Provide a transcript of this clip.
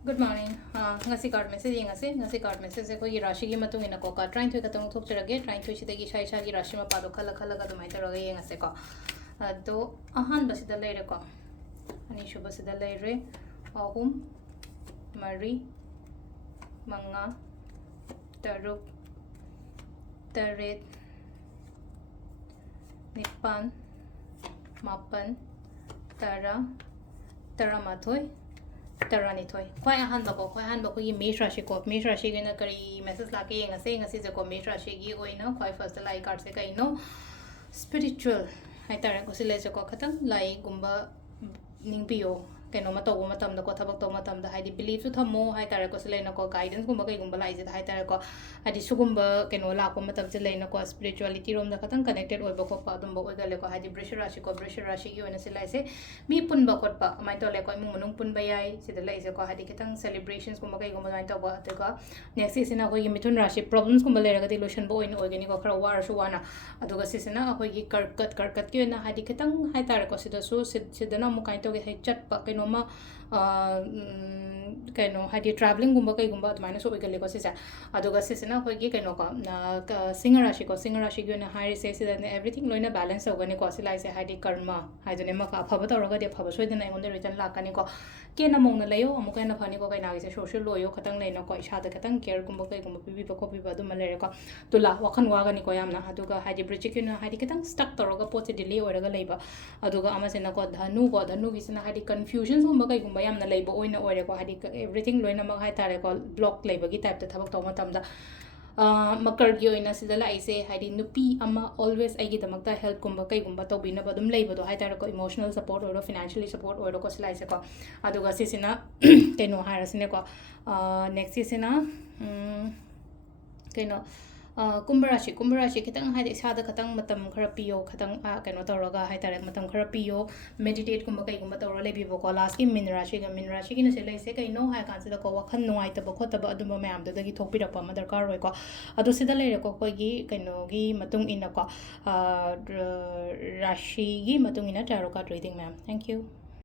Good morning. Ngasi card message ngasi card message se koi rashi gi matung ina ko ka trying to katang thok charage trying to chite gi shai shai gi rashi ma pa do khala khala ga do mai taraga yengase ko do ahan basida leire ko ani shu basida leire ahum mari manga taruk taret nipan mapan tara taramathoi Taranitoy. Quite a handbako, quite handbako, you may rashi ko, may rashi in a curry message like a saying a scissor ko, may rashi gi oino, quite first like artseka no spiritual. I tarako silesa kokatan, like gumba ningpio. Kano mato matam the kotabak matam the hidi believe to tamo, high tarako selena ko guidance gumba gumba lies high tarako, at the sugumba cano la comatam selena ko spirituality room the katan connected with boko padum boko galeko hadi brush rashi you and a silase me pun bakotpa my toleko munung pun bayai si the laser ko hadi kitang celebrations gumba gumba ataka next season ako yung mitun rashi problems gumba lera dilution bo in organic okra war shuana aduga season ako yung karkat yun na hadi kitang high tarako sidasu sidana mo kain to get chat pa ma kano hadi traveling gumba kai gumba minus so ikale ko sisa aduga sisina ko gi kano ka na singer rashi gi na high say that everything loina balance ogani ko sila se hadi karma haidone ma ka phaba tawraga de phaba soidana I onde return lakani ko ke na mong na layo amuka na phani ko kai na se social loyo khatang leina ko isa da khatang care gumba kai gumba pibi ko pibi ba du malere ko tula wakhan wagani ko yamna aduga hadi bridge ki na hadi khatang stuck tawraga pot se delay oraga leiba aduga ama se na ko dhanu gi sina hadi confusion gumba kai gumba yamna leiba oina ore ko hadi everything loina mag hai tare ko block leiba gi type ta thabak taw matam da makar gi oina sida la ise hadi nupi ama always ai gi damakta help gumba kai gumba taw bina ba dum leiba do hai tare ko emotional support or financially support or ko sila ise ko aduga sisina keno harasine ko next sisina keno kumbarashi kitang hai sada katang matam khara piyo katang kano tawraga hai tare matam khara piyo meditate kumba kai kumba tawra lebi bo ko last ki minrashi ki na selai se kai no hai kan se ko wakhan nuai ta ba khota ba aduma mayam da gi thokpi rakpa ma darkar roi ko adu sida leire ko koi gi kano gi matung ina ko rashi gi matung ina tarot card reading ma'am. Thank you.